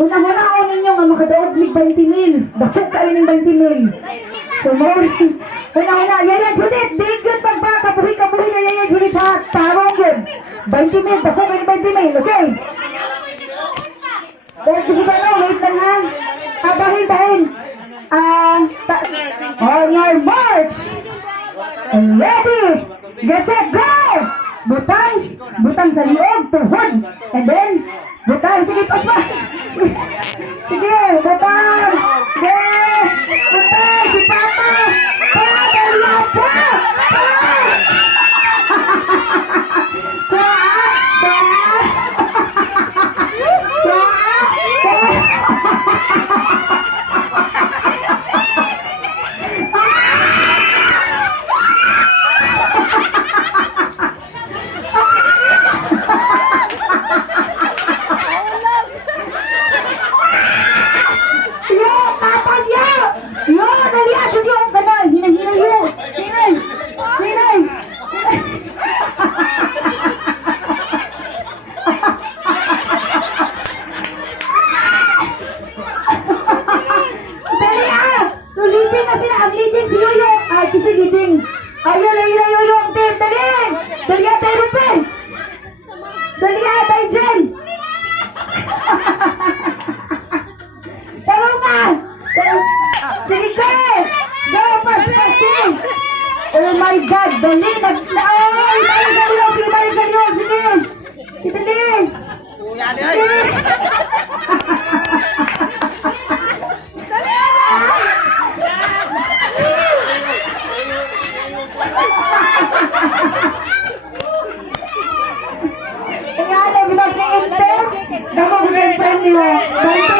Una-una ninyo nga makadaog ni 20,000. Dako kayo ng 20,000. So, una-una, Yaya Judith, big good pagbaka, buhi-kabuhi na Yaya Judith ha. Tarong yun. 20,000, dako kayo ng 20,000, okay? Dahil kasi ka no, wait lang ha. Bahin. On your march. Ready. Get set, go! Butang sa liog, tuhod. And then, butang, sige, pasma. Sige, butang. Sige, butang, si Papa. Daliya pa. Oh my God! Dali! Balik sa liyo! Sige! Dali! Kaya alam mo na, Dako, friend niyo!